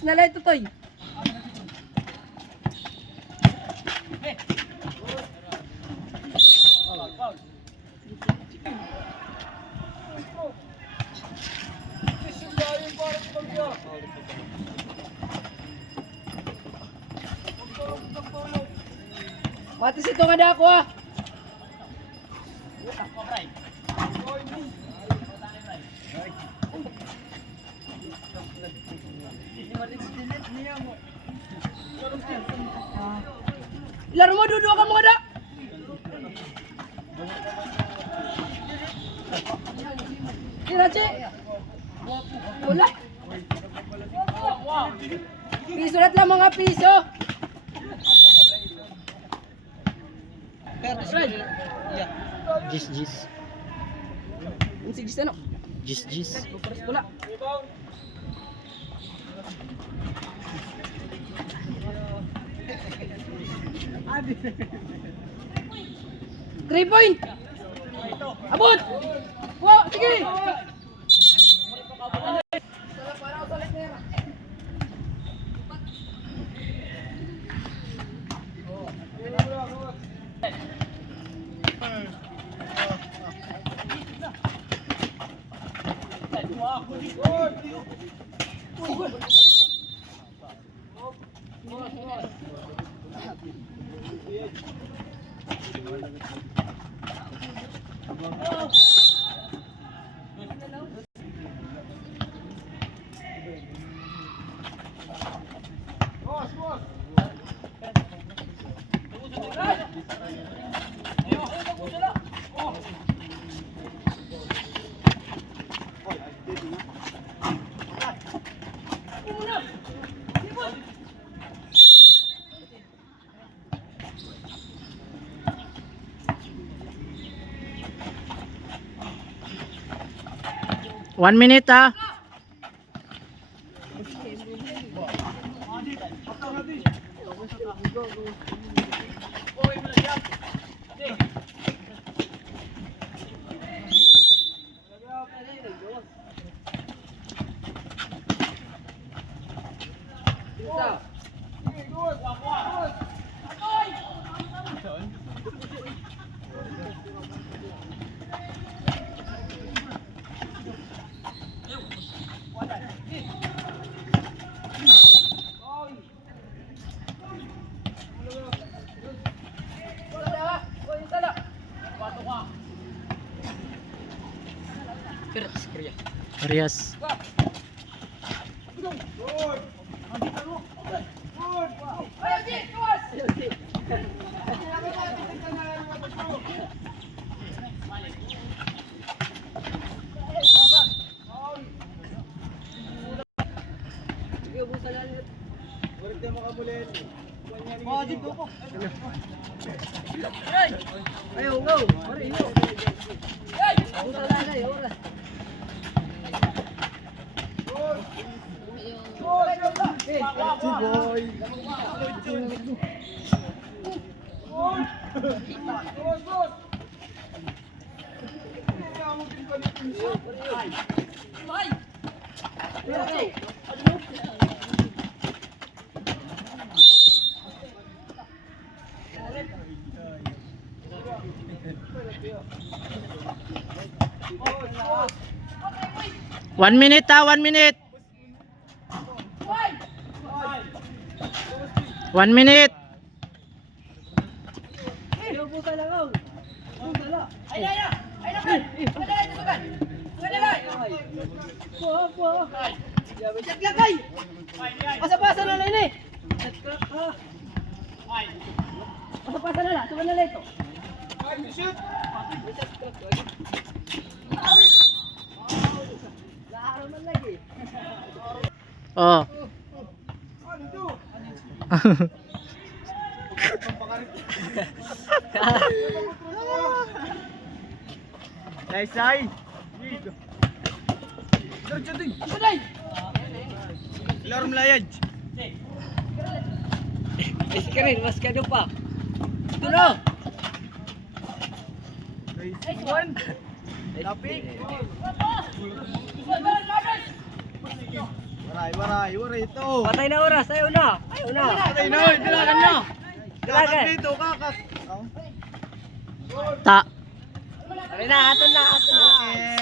Last na lang ito, Toy. Matis ito kada ako ah. Laro mo duduk ka mga da. Kirache. Wala. Piso lahat lang mga piso. Jis. Ang sigis ano? Jis. Wala. Three point. Abot. Wow, sige. One minute ah. Rias. Ayo, go. Mari, yo. One minute ah, 1 minute. 1 minute. Pasa-pasa na lang ini. Pasa-pasa na lang. Tuwan na lang ito. Oh. Naisay. Laro melayaj. Iskarin, mas kado pa. Tulo. Nice one. Tapik. Waray ito. Patay na oras. Ayaw na. Ayaw na. Patay na, oy, dilagan na. Dilagan. Kakat dito, kakat. Ta. Patay na. Aton na. Aton na. Okay.